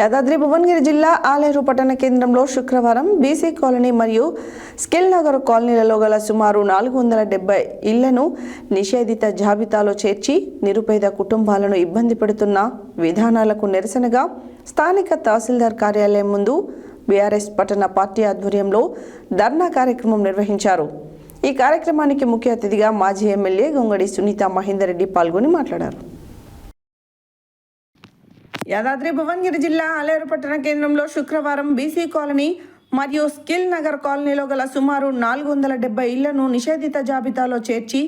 యాదాద్రి భువనగిరి జిల్లా ఆలేరు పట్టణ కేంద్రంలో శుక్రవారం బీసీ కాలనీ మరియు స్కిల్ నగర్ కాలనీలలో గల సుమారు 470 ఇళ్లను నిషేధిత జాబితాలో చేర్చి నిరుపేద కుటుంబాలను ఇబ్బంది పెడుతున్న విధానాలకు నిరసనగా స్థానిక తహసీల్దార్ కార్యాలయం ముందు బీఆర్ఎస్ పట్టణ పార్టీ ఆధ్వర్యంలో ధర్నా కార్యక్రమం నిర్వహించారు. ఈ కార్యక్రమానికి ముఖ్య అతిథిగా మాజీ ఎమ్మెల్యే గొంగడి సునీత మహేందర్ రెడ్డి పాల్గొని మాట్లాడారు. యాదాద్రి భువనగిరి జిల్లా ఆలేరు పట్టణ కేంద్రంలో శుక్రవారం బీసీ కాలనీ మరియు స్కిల్ నగర్ కాలనీలో గల సుమారు 470 ఇళ్లను నిషేధిత జాబితాలో చేర్చి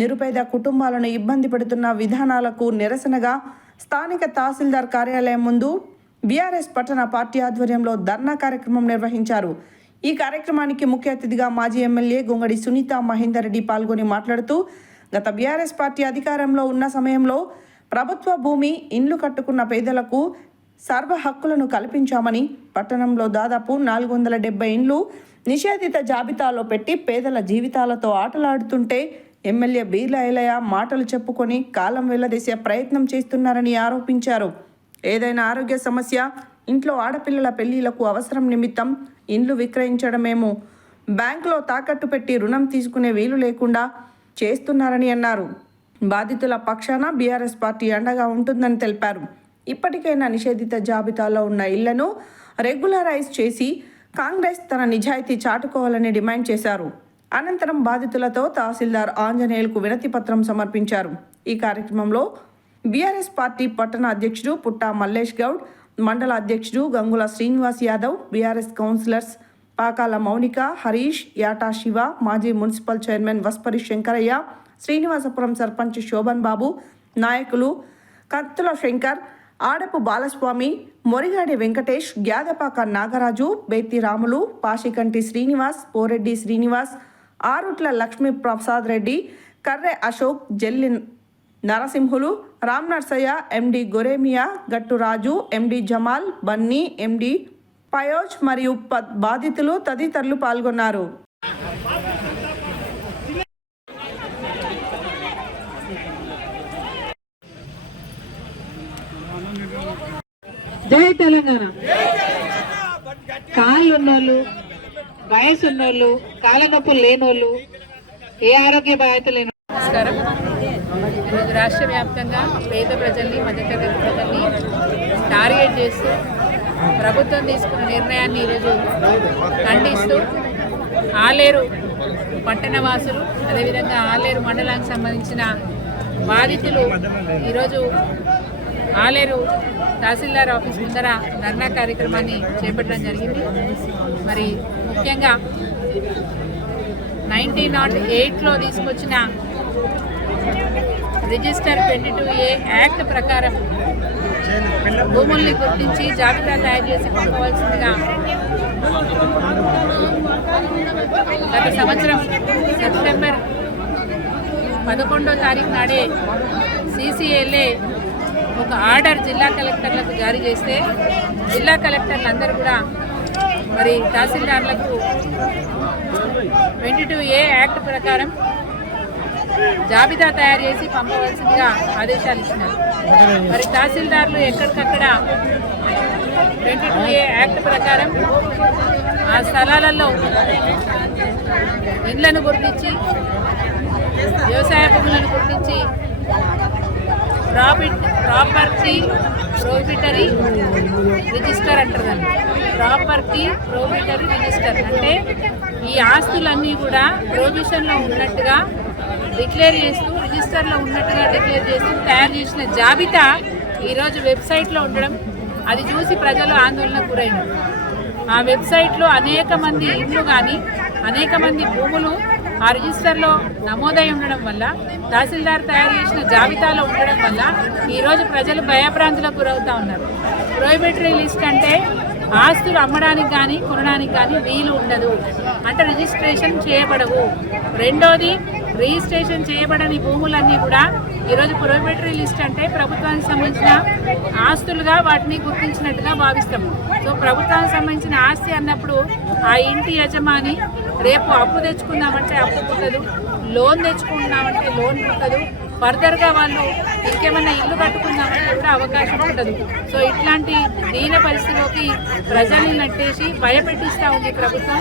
నిరుపేద కుటుంబాలను ఇబ్బంది పెడుతున్న విధానాలకు నిరసనగా స్థానిక తహసీల్దార్ కార్యాలయం ముందు బీఆర్ఎస్ పట్టణ పార్టీ ఆధ్వర్యంలో ధర్నా కార్యక్రమం నిర్వహించారు. ఈ కార్యక్రమానికి ముఖ్య అతిథిగా మాజీ ఎమ్మెల్యే గొంగడి సునీత మహేందర్ రెడ్డి పాల్గొని మాట్లాడుతూ గత బీఆర్ఎస్ పార్టీ అధికారంలో ఉన్న సమయంలో ప్రభుత్వ భూమి ఇండ్లు కట్టుకున్న పేదలకు సర్వ హక్కులను కల్పించామని, పట్టణంలో దాదాపు 470 ఇండ్లు నిషేధిత జాబితాలో పెట్టి పేదల జీవితాలతో ఆటలాడుతుంటే ఎమ్మెల్యే బీర్ల ఐలయ్య మాటలు చెప్పుకొని కాలం వెళ్లదీసే ప్రయత్నం చేస్తున్నారని ఆరోపించారు. ఏదైనా ఆరోగ్య సమస్య, ఇంట్లో ఆడపిల్లల పెళ్లిలకు అవసరం నిమిత్తం ఇండ్లు విక్రయించడమేమో బ్యాంకులో తాకట్టు పెట్టి రుణం తీసుకునే వీలు లేకుండా చేస్తున్నారని అన్నారు. బాధితుల పక్షాన బీఆర్ఎస్ పార్టీ అండగా ఉంటుందని తెలిపారు. ఇప్పటికైనా నిషేధిత జాబితాలో ఉన్న ఇళ్లను రెగ్యులరైజ్ చేసి కాంగ్రెస్ తన నిజాయితీ చాటుకోవాలని డిమాండ్ చేశారు. అనంతరం బాధితులతో తహసీల్దార్ ఆంజనేయులకు వినతి పత్రం సమర్పించారు. ఈ కార్యక్రమంలో బీఆర్ఎస్ పార్టీ పట్టణ అధ్యక్షుడు పుట్టా మల్లేష్ గౌడ్, మండల అధ్యక్షుడు గంగుల శ్రీనివాస్ యాదవ్, బీఆర్ఎస్ కౌన్సిలర్స్ పాకాల మౌనిక, హరీష్, యాటా శివ, మాజీ మున్సిపల్ చైర్మన్ వస్పరి శంకరయ్య, శ్రీనివాసపురం సర్పంచ్ శోభన్ బాబు, నాయకులు కత్తుల శంకర్, ఆడపు బాలస్వామి, మొరిగాడి వెంకటేష్, గ్యాదపాక నాగరాజు, బేతి రాములు, పాషికంటి శ్రీనివాస్, పోరెడ్డి శ్రీనివాస్, ఆరుట్ల లక్ష్మీ ప్రసాద్ రెడ్డి, కర్రె అశోక్, జల్లి నరసింహులు, రామ్ నర్సయ్య, ఎండి గొరేమియా, గట్టు రాజు, ఎండి జమాల్, బన్నీ, ఎండి పయోజ్ మరియు బాధితులు తదితరులు పాల్గొన్నారు. జై తెలంగాణ. కాళ్ళు ఉన్నోళ్ళు, వయసు ఉన్నోళ్ళు, కాళ్ళ నొప్పులు లేనోళ్ళు, ఏ ఆరోగ్య బాధ్యత లేని. నమస్కారం. ఈరోజు రాష్ట్ర వ్యాప్తంగా పేద ప్రజల్ని, మధ్యతరగతి ప్రజల్ని టార్గెట్ చేస్తూ ప్రభుత్వం తీసుకున్న నిర్ణయాన్ని ఈరోజు ఖండిస్తూ ఆలేరు పట్టణవాసులు, అదేవిధంగా ఆలేరు మండలానికి సంబంధించిన బాధితులు ఈరోజు ఆలేరు తహసీల్దార్ ఆఫీస్ ముందర ధర్నా కార్యక్రమాన్ని చేపట్టడం జరిగింది. మరి ముఖ్యంగా 1908లో తీసుకొచ్చిన రిజిస్టర్ 22A యాక్ట్ ప్రకారం భూముల్ని గుర్తించి జాబితా తయారు చేసి పంపవలసిందిగా గత సంవత్సరం సెప్టెంబర్ 11వ తారీఖు నాడే CCLA ఒక ఆర్డర్ జిల్లా కలెక్టర్లకు జారీ చేస్తే జిల్లా కలెక్టర్లు అందరూ కూడా మరి తహసీల్దార్లకు 22A యాక్ట్ ప్రకారం జాబితా తయారు చేసి పంపవలసిందిగా ఆదేశాలు ఇచ్చినారు. మరి తహసీల్దార్లు ఎక్కడికక్కడ 22A యాక్ట్ ప్రకారం ఆ స్థలాలలో ఇండ్లను గుర్తించి, వ్యవసాయ భూములను గుర్తించి ప్రాపర్టీ ప్రొహిబిటరీ రిజిస్టర్ అంటారు. దాన్ని ప్రాపర్టీ ప్రొహిబిటరీ రిజిస్టర్ అంటే ఈ ఆస్తులన్నీ కూడా ప్రొహిబిషన్లో ఉన్నట్టుగా డిక్లేర్ చేస్తూ, రిజిస్టర్లో ఉన్నట్టుగా డిక్లేర్ చేస్తూ తయారు చేసిన జాబితా ఈరోజు వెబ్సైట్లో ఉండడం, అది చూసి ప్రజలు ఆందోళనకు గురైనారు. ఆ వెబ్సైట్లో అనేక మంది ఇండ్లు కానీ అనేక మంది భూములు ఆ రిజిస్టర్లో నమోదై ఉండడం వల్ల, తహసీల్దార్ తయారు చేసిన జాబితాలో ఉండడం వల్ల ఈరోజు ప్రజలు భయభ్రాంతులకు గురవుతూ ఉన్నారు. ప్రొహిబిటరీ లిస్ట్ అంటే ఆస్తులు అమ్మడానికి కానీ కొనడానికి కానీ వీలు ఉండదు, అంటే రిజిస్ట్రేషన్ చేయబడవు. రెండోది, రిజిస్ట్రేషన్ చేయబడని భూములన్నీ కూడా ఈరోజు ప్రొహిబిటరీ లిస్ట్ అంటే ప్రభుత్వానికి సంబంధించిన ఆస్తులుగా వాటిని గుర్తించినట్టుగా భావిస్తాము. సో ప్రభుత్వానికి సంబంధించిన ఆస్తి అన్నప్పుడు ఆ ఇంటి యజమాని రేపు అప్పు తెచ్చుకుందామంటే అప్పు పుట్టదు, లోన్ తెచ్చుకుంటున్నామంటే లోన్ పుట్టదు, ఫర్దర్గా వాళ్ళు ఇంకేమైనా ఇల్లు కట్టుకుందామంటే కూడా అవకాశం ఉండదు. సో ఇట్లాంటి దీన పరిస్థితిలోకి ప్రజల్ని నట్టేసి భయపెట్టిస్తూ ఉంది ప్రభుత్వం.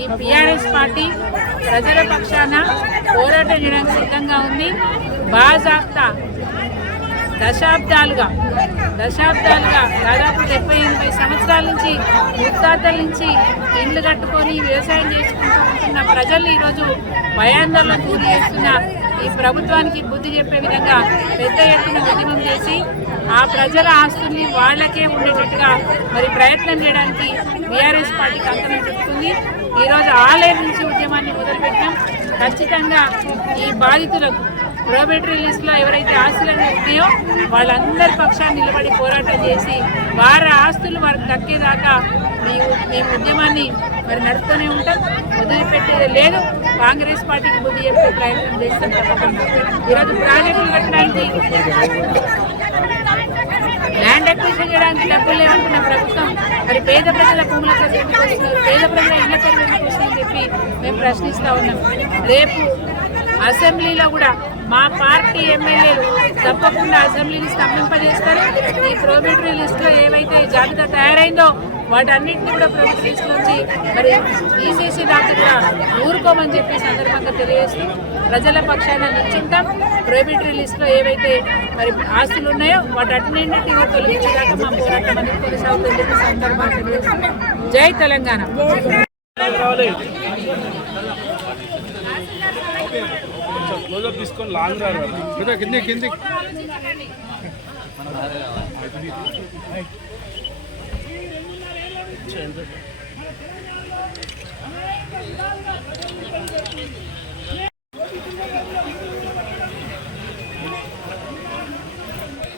ఈ బీఆర్ఎస్ పార్టీ ప్రజల పక్షాన పోరాటం చేయడానికి సిద్ధంగా ఉంది. బాజాప్తా దశాబ్దాలుగా దాదాపు 70-80 సంవత్సరాల నుంచి ముత్తాతల నుంచి ఇండ్లు కట్టుకొని వ్యవసాయం చేసుకుంటున్న ప్రజల్ని ఈరోజు భయాందోళనకు గురి చేస్తున్న ఈ ప్రభుత్వానికి బుద్ధి చెప్పే విధంగా పెద్ద ఎత్తున ఉద్యమం చేసి ఆ ప్రజల ఆస్తుల్ని వాళ్ళకే ఉండేటట్టుగా మరి ప్రయత్నం చేయడానికి బీఆర్ఎస్ పార్టీ కంకణం చుట్టుకుంది. ఈరోజు ఆలయం నుంచి ఉద్యమాన్ని మొదలుపెట్టాం. ఖచ్చితంగా ఈ బాధితులకు ప్రోబేటరీ లిస్టులో ఎవరైతే ఆస్తులన్నీ ఉన్నాయో వాళ్ళందరి పక్షాన్ని నిలబడి పోరాటం చేసి వారి ఆస్తులు వారికి దక్కేదాకా మేము ఉద్యమాన్ని మరి నడుపుతూనే ఉంటాం. వదిలిపెట్టేది లేదు. కాంగ్రెస్ పార్టీకి బుద్ధి చెప్పే ప్రయత్నం చేస్తాం తప్పకుండా. ఈరోజు ప్రాజెక్టులు కట్టడానికి ల్యాండ్ అక్విజిషన్ చేయడానికి డబ్బులు లేవంటున్న ప్రభుత్వం మరి పేద ప్రజల భూములతో ఎందుకు వస్తున్నారు, పేద ప్రజల ఇళ్ల పేరు ఎందుకు వస్తుందని చెప్పి మేము ప్రశ్నిస్తూ ఉన్నాం. రేపు అసెంబ్లీలో కూడా మా పార్టీ ఎమ్మెల్యేలు తప్పకుండా అసెంబ్లీని స్తంభింపజేస్తారు. ఈ ప్రోబేటరీ లిస్టులో ఏవైతే జాబితా తయారైందో వాటన్నింటినీ కూడా ప్రోబేటరీ లిస్ట్ నుంచి మరి తీసేసి దాకా కూడా ఊరుకోమని చెప్పి సందర్భంగా తెలియజేస్తూ ప్రజల పక్షాన నిల్చుంటాం. ప్రోబేటరీ లిస్టులో ఏవైతే మరి ఆస్తులు ఉన్నాయో వాటన్నింటినీ తొలగించేదాకా మా పోరాటం అనేది కొనసాగుతుందని చెప్పి సందర్భంగా తెలియజేస్తాం. జై తెలంగాణ. క్లోజప్ తీసుకొని లాంగ్ రారు కింది కింది